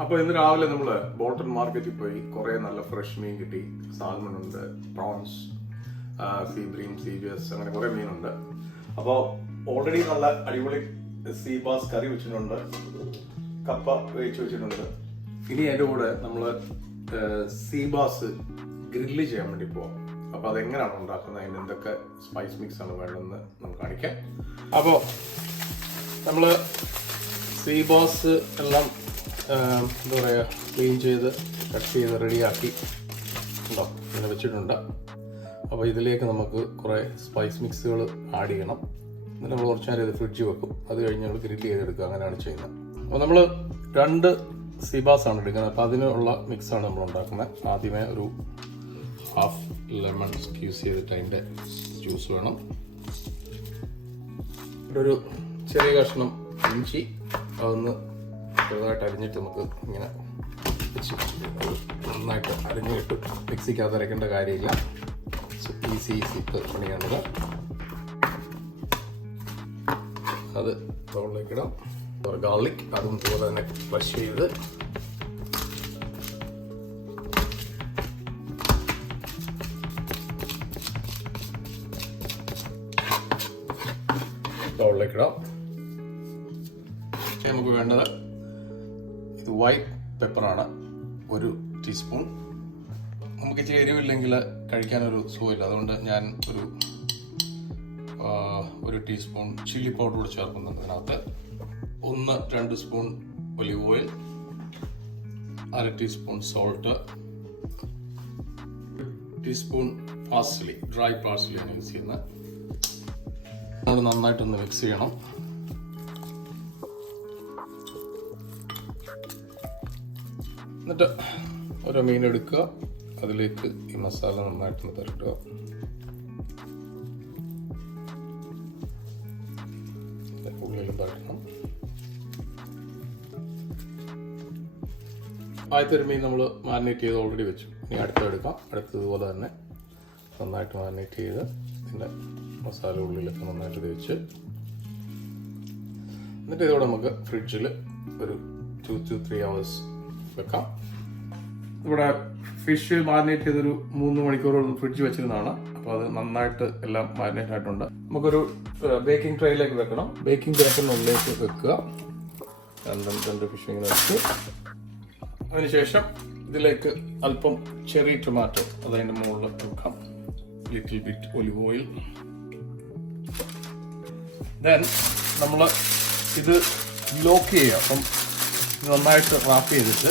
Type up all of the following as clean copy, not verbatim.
അപ്പോൾ ഇന്ന് രാവിലെ നമ്മൾ ബോൾട്ടൺ മാർക്കറ്റിൽ പോയി കുറേ നല്ല ഫ്രഷ് മീൻ കിട്ടി. സാൽമൺ ഉണ്ട്, പ്രോൺസ്, സീ ബ്രീം, സീബിയസ്, അങ്ങനെ കുറേ മീനുണ്ട്. അപ്പോൾ ഓൾറെഡി നല്ല അടിപൊളി സീ ബാസ് കറി വെച്ചിട്ടുണ്ട്, കപ്പ വേവിച്ച് വെച്ചിട്ടുണ്ട്. ഇനി അതിൻ്റെ കൂടെ നമ്മൾ സീ ബാസ് ഗ്രില്ല് ചെയ്യാൻ വേണ്ടി പോവാം. അപ്പോൾ അതെങ്ങനെയാണ് ഉണ്ടാക്കുന്നത്, അതിന് എന്തൊക്കെ സ്പൈസ് മിക്സ് ആണ് വേണ്ടതെന്ന് നമുക്ക് കാണിക്കാം. അപ്പോൾ നമ്മൾ സീ ബാസ് എല്ലാം എന്താ പറയുക, ക്ലീൻ ചെയ്ത് കട്ട് ചെയ്ത് റെഡിയാക്കി ഉണ്ടോ ഇങ്ങനെ വെച്ചിട്ടുണ്ട്. അപ്പോൾ ഇതിലേക്ക് നമുക്ക് കുറേ സ്പൈസ് മിക്സുകൾ ആഡ് ചെയ്യണം. എന്നിട്ട് നമ്മൾ കുറച്ച് നേരം ഇത് ഫ്രിഡ്ജ് വെക്കും. അത് കഴിഞ്ഞ് നമ്മൾ ഗ്രില്ല് ചെയ്തെടുക്കുക, അങ്ങനെയാണ് ചെയ്യുന്നത്. അപ്പോൾ നമ്മൾ 2 സീബാസാണ് എടുക്കുന്നത്. അപ്പോൾ അതിനുള്ള മിക്സാണ് നമ്മൾ ഉണ്ടാക്കുന്നത്. ആദ്യമേ ഒരു ഹാഫ് ലെമൺ സ്ക്യൂസ് ചെയ്തിട്ട് അതിൻ്റെ ജ്യൂസ് വേണം. ഒരു ചെറിയ കഷ്ണം ഇഞ്ചി, അതൊന്ന് ചെറുതായിട്ട് അരിഞ്ഞിട്ട് നമുക്ക് ഇങ്ങനെ വെച്ച് നന്നായിട്ട് അരിഞ്ഞിട്ട് മിക്സിക്കകത്ത് അരയ്ക്കേണ്ട കാര്യമില്ല. ഈസി പണിയാണത്. അത് ബൗളിലേക്ക് ഇടാം. ഗാർലിക് അതും പോലെ തന്നെ ക്രഷ് ചെയ്ത് ബൗളിലേക്ക് ഇടാം. നമുക്ക് വേണ്ടത് ഇത് വൈറ്റ് പെപ്പറാണ്, 1 ടീസ്പൂൺ. നമുക്ക് ഇച്ചിരി എരിവില്ലെങ്കിൽ കഴിക്കാനൊരു സുഖമില്ല, അതുകൊണ്ട് ഞാൻ ഒരു ടീസ്പൂൺ ചില്ലി പൗഡർ കൂടി ചേർക്കുന്നുണ്ട് അതിനകത്ത്. 1-2 spoon olive oil, 1/2 teaspoon salt, 1 teaspoon parsley, dry പാഴ്സ്ലിയാണ് യൂസ് ചെയ്യുന്നത്. നമ്മൾ നന്നായിട്ടൊന്ന് മിക്സ് ചെയ്യണം. എന്നിട്ട് ഓരോ മീൻ എടുക്കുക, അതിലേക്ക് ഈ മസാല നന്നായിട്ടൊന്ന് തരട്ടുക. ഉള്ളിലും തരട്ടണം. ആദ്യത്തെ ഒരു മീൻ നമ്മൾ മാരിനേറ്റ് ചെയ്ത് ഓൾറെഡി വെച്ചു. ഇനി അടുത്തെടുക്കാം. അടുത്തതുപോലെ തന്നെ നന്നായിട്ട് മാരിനേറ്റ് ചെയ്ത് ഇതിൻ്റെ മസാല ഉള്ളിലൊക്കെ നന്നായിട്ട് തേച്ച്, എന്നിട്ട് ഇതോടെ നമുക്ക് ഫ്രിഡ്ജിൽ ഒരു 2 to 3 hours വെക്കാം. ഇവിടെ ഫിഷ് മാരിനേറ്റ് ചെയ്തൊരു 3 മണിക്കൂറോളം ഫ്രിഡ്ജ് വെച്ചിരുന്നതാണ്. അപ്പോൾ അത് നന്നായിട്ട് എല്ലാം മാരിനേറ്റ് ആയിട്ടുണ്ട്. നമുക്കൊരു ബേക്കിംഗ് ട്രേയിലേക്ക് വെക്കണം. ബേക്കിംഗ് പേപ്പറിനുള്ളിലേക്ക് വെക്കുക. 2 ഫിഷ് ഇങ്ങനെ വെച്ച്, അതിനുശേഷം ഇതിലേക്ക് അല്പം ചെറി ടൊമാറ്റോ അതതിൻ്റെ മുകളിൽ വെക്കാം. Little bit olive oil. Then നമ്മൾ ഇത് ലോക്ക് ചെയ്യുക. അപ്പം നന്നായിട്ട് റാപ്പ് ചെയ്തിട്ട്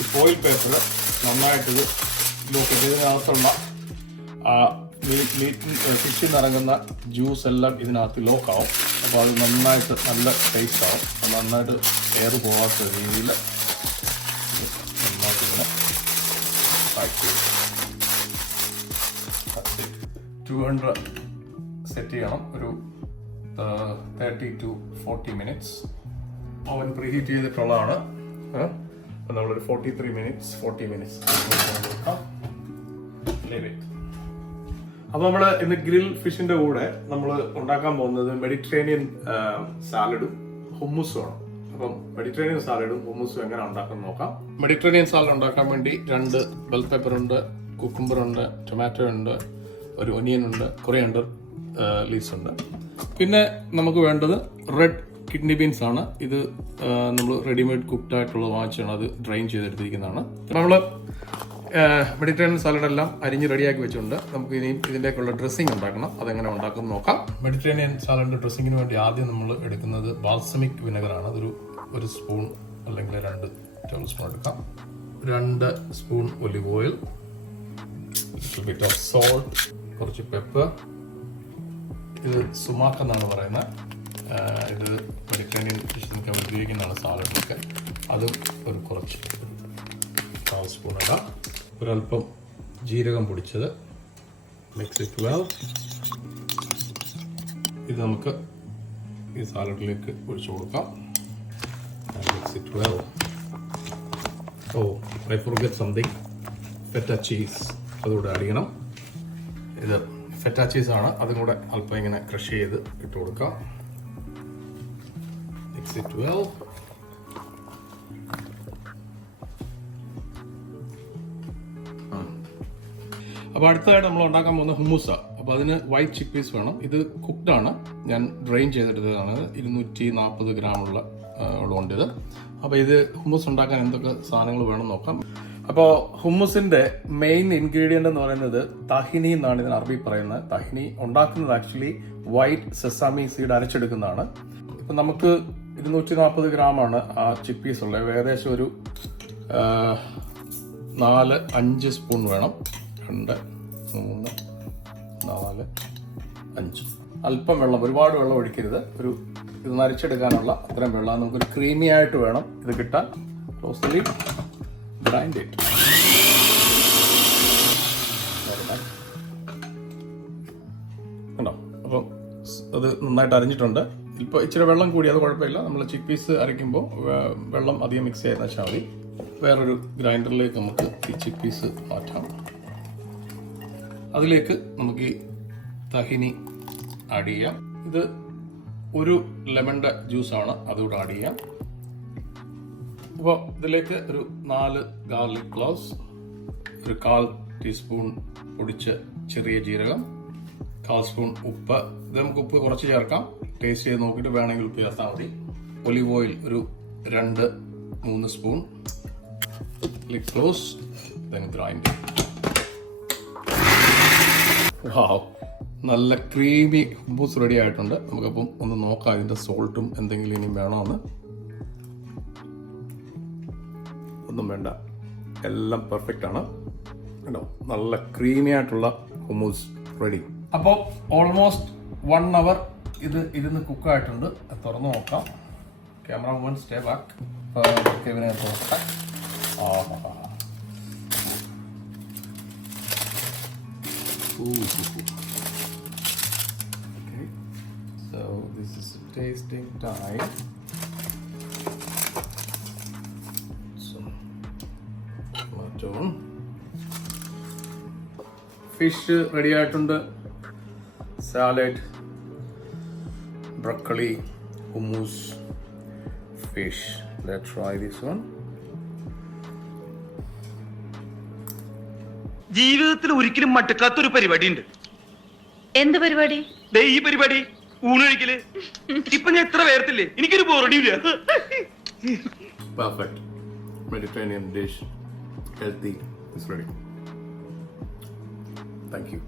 ഈ ഫോയിൽ പേപ്പർ നന്നായിട്ടിത് ലോക്ക് ചെയ്ത് ഇതിനകത്തുള്ള ഫിഷിൽ നിറങ്ങുന്ന ജ്യൂസ് എല്ലാം ഇതിനകത്ത് ലോക്കാവും. അപ്പോൾ അത് നന്നായിട്ട് നല്ല ടേസ്റ്റ് ആവും. അത് നന്നായിട്ട് എയർ പോകാത്ത രീതിയിൽ നന്നായിട്ട് ഇങ്ങനെ പാക്ക് ചെയ്യും. 200 സെറ്റ് ചെയ്യണം. ഒരു 30 to 40 മിനിറ്റ്സ്. ഓവൻ പ്രീഹീറ്റ് ചെയ്തിട്ടുള്ളതാണ്. അപ്പോൾ നമ്മളൊരു 40 മിനിറ്റ്സ് നോക്കാം. അപ്പോൾ നമ്മൾ ഇന്ന് ഗ്രിൽ ഫിഷിന്റെ കൂടെ നമ്മൾ ഉണ്ടാക്കാൻ പോകുന്നത് മെഡിറ്ററേനിയൻ സാലഡും ഹുമ്മൂസുമാണ്. അപ്പം മെഡിറ്ററേനിയൻ സാലഡും ഹുമ്മൂസും എങ്ങനെ ഉണ്ടാക്കുന്നത് നോക്കാം. മെഡിറ്ററേനിയൻ സാലഡ് ഉണ്ടാക്കാൻ വേണ്ടി 2 ബെൽ പെപ്പർ ഉണ്ട്, കുക്കുംബർ ഉണ്ട്, ടൊമാറ്റോ ഉണ്ട്, ഒരു ഒനിയൻ ഉണ്ട്, കൊറിയാണ്ടർ ലീവ്സ് ഉണ്ട്. പിന്നെ നമുക്ക് വേണ്ടത് റെഡ് കിഡ്നി ബീൻസ് ആണ്. ഇത് നമ്മൾ റെഡിമെയ്ഡ് കുക്ക്ഡ് ആയിട്ടുള്ള വാങ്ങിച്ചാണ്, അത് ഡ്രെയിൻ ചെയ്തെടുത്തിരിക്കുന്നതാണ്. നമ്മൾ മെഡിറ്ററേനിയൻ സാലഡ് എല്ലാം അരിഞ്ഞ് റെഡിയാക്കി വെച്ചിട്ടുണ്ട്. നമുക്ക് ഇനിയും ഇതിൻ്റെയൊക്കെയുള്ള ഡ്രസ്സിംഗ് ഉണ്ടാക്കണം. അതെങ്ങനെ ഉണ്ടാക്കും നോക്കാം. മെഡിറ്ററേനിയൻ സാലഡിൻ്റെ ഡ്രസ്സിങ്ങിന് വേണ്ടി ആദ്യം നമ്മൾ എടുക്കുന്നത് ബാൽസമിക് വിനെഗറാണ്. അതൊരു 1 സ്പൂൺ അല്ലെങ്കിൽ 2 ടേബിൾ സ്പൂൺ എടുക്കാം. 2 spoon olive oil, little bit of salt, കുറച്ച് പെപ്പർ. ഇത് സുമാക്ക് എന്നാണ് പറയുന്നത്. ഇത് മെഡിറ്ററേനിയൻ ഡിഷിനൊക്കെ ഉപയോഗിക്കുന്നതാണ് സാലഡിനൊക്കെ. അതും ഒരു കുറച്ച് 1/4 സ്പൂൺ ഇടാം. ഒരല്പം ജീരകം പൊടിച്ചത്, മിക്സ് ഇറ്റ് വെൽ. ഇത് നമുക്ക് ഈ സാലഡിലേക്ക് ഒഴിച്ചു കൊടുക്കാം. Mix it well. I forget something, feta cheese അതുകൂടെ ആഡ് ചെയ്യണം. ഇത് ഫെറ്റ ചീസാണ്, അതും കൂടെ അല്പം ഇങ്ങനെ ക്രഷ് ചെയ്ത് ഇട്ട് കൊടുക്കാം. Mix it well. അപ്പോൾ അടുത്തതായിട്ട് നമ്മൾ ഉണ്ടാക്കാൻ പോകുന്ന ഹുമ്മൂസ. അപ്പോൾ അതിന് വൈറ്റ് ചിക്ക് പീസ് വേണം. ഇത് കുക്ക്ഡ് ആണ്, ഞാൻ ഡ്രെയിൻ ചെയ്തെടുത്തതാണ്. 240 ഗ്രാമുള്ള ഉള്ളതുകൊണ്ട് ഇത്. അപ്പോൾ ഇത് ഹുമ്മൂസ് ഉണ്ടാക്കാൻ എന്തൊക്കെ സാധനങ്ങൾ വേണം നോക്കാം. അപ്പോൾ ഹുമ്മൂസിന്റെ മെയിൻ ഇൻഗ്രീഡിയന്റ് എന്ന് പറയുന്നത് തഹിനി എന്നാണ് ഇതിന് അറബി പറയുന്നത്. തഹിനി ഉണ്ടാക്കുന്നത് ആക്ച്വലി വൈറ്റ് സെസാമി സീഡ് അരച്ചെടുക്കുന്നതാണ്. ഇപ്പം നമുക്ക് 240 ഗ്രാമാണ് ആ ചിക്ക് പീസ് ഉള്ളത്. ഏകദേശം ഒരു 4-5 സ്പൂൺ വേണം. 2, 3, 4, 5. അല്പം വെള്ളം, ഒരുപാട് വെള്ളം ഒഴിക്കരുത്. ഇത് നരച്ചെടുക്കാനുള്ള അത്രയും വെള്ളം. നമുക്കൊരു ക്രീമി ആയിട്ട് വേണം ഇത് കിട്ടാൻ. Closely grind it. കണ്ടോ? അപ്പം അത് നന്നായിട്ട് അരിഞ്ഞിട്ടുണ്ട്. ഇപ്പോൾ ഇച്ചിരി വെള്ളം കൂടി, അത് കുഴപ്പമില്ല. നമ്മൾ ചിക്ക് പീസ് അരയ്ക്കുമ്പോൾ വെള്ളം അധികം മിക്സ് ചെയ്ത് വെച്ചാൽ മതി. വേറൊരു ഗ്രൈൻഡറിലേക്ക് നമുക്ക് ഈ ചിക്ക് പീസ് മാറ്റാം. അതിലേക്ക് നമുക്ക് ഈ തഹിനി ആഡ് ചെയ്യാം. ഇത് ഒരു ലെമണിൻ്റെ ജ്യൂസാണ്, അതുകൂടെ ആഡ് ചെയ്യാം. അപ്പോൾ ഇതിലേക്ക് ഒരു 4 ഗാർലിക് ക്ലോവ്സ്, ഒരു 1/4 ടീസ്പൂൺ പൊടിച്ച ചെറിയ ജീരകം, 1/4 സ്പൂൺ ഉപ്പ്. ഇത് നമുക്ക് ഉപ്പ് കുറച്ച് ചേർക്കാം, ടേസ്റ്റ് ചെയ്ത് നോക്കിയിട്ട് വേണമെങ്കിൽ ഉപ്പ് ചേർത്താൽ മതി. ഒലിവ് ഓയിൽ ഒരു 2-3 spoon. Close, then grind it. വാവ്, നല്ല ക്രീമി ഹുമ്മൂസ് റെഡി ആയിട്ടുണ്ട്. നമുക്കപ്പം ഒന്ന് നോക്കാം ഇതിൻ്റെ സോൾട്ടും എന്തെങ്കിലും ഇനി വേണമെന്ന്. ഒന്നും വേണ്ട, എല്ലാം പെർഫെക്റ്റ് ആണ്. കേട്ടോ, നല്ല ക്രീമി ആയിട്ടുള്ള ഹുമ്മൂസ് റെഡി. അപ്പോൾ ഓൾമോസ്റ്റ് 1 hour ഇത് ഇരുന്ന് കുക്കായിട്ടുണ്ട്. തുറന്ന് നോക്കാം. Camera woman stay back. ഇവനെ നോക്കാം. Okay, so this is tasting time. Fish ready ആയിട്ടുണ്ട്. Salad, broccoli, hummus, fish. Let's try this one. ജീവിതത്തിൽ ഒരിക്കലും മടുക്കാത്തൊരു പരിപാടി ഉണ്ട്. എന്ത് പരിപാടി? ഈ പരിപാടി, ഊണ് കഴിക്കല്. ഇപ്പൊ ഞാൻ എത്ര പേർത്തില്ലേ, എനിക്കൊരു ബോറടിയില്ല. Perfect Mediterranean dish, healthy, is ready. Thank you.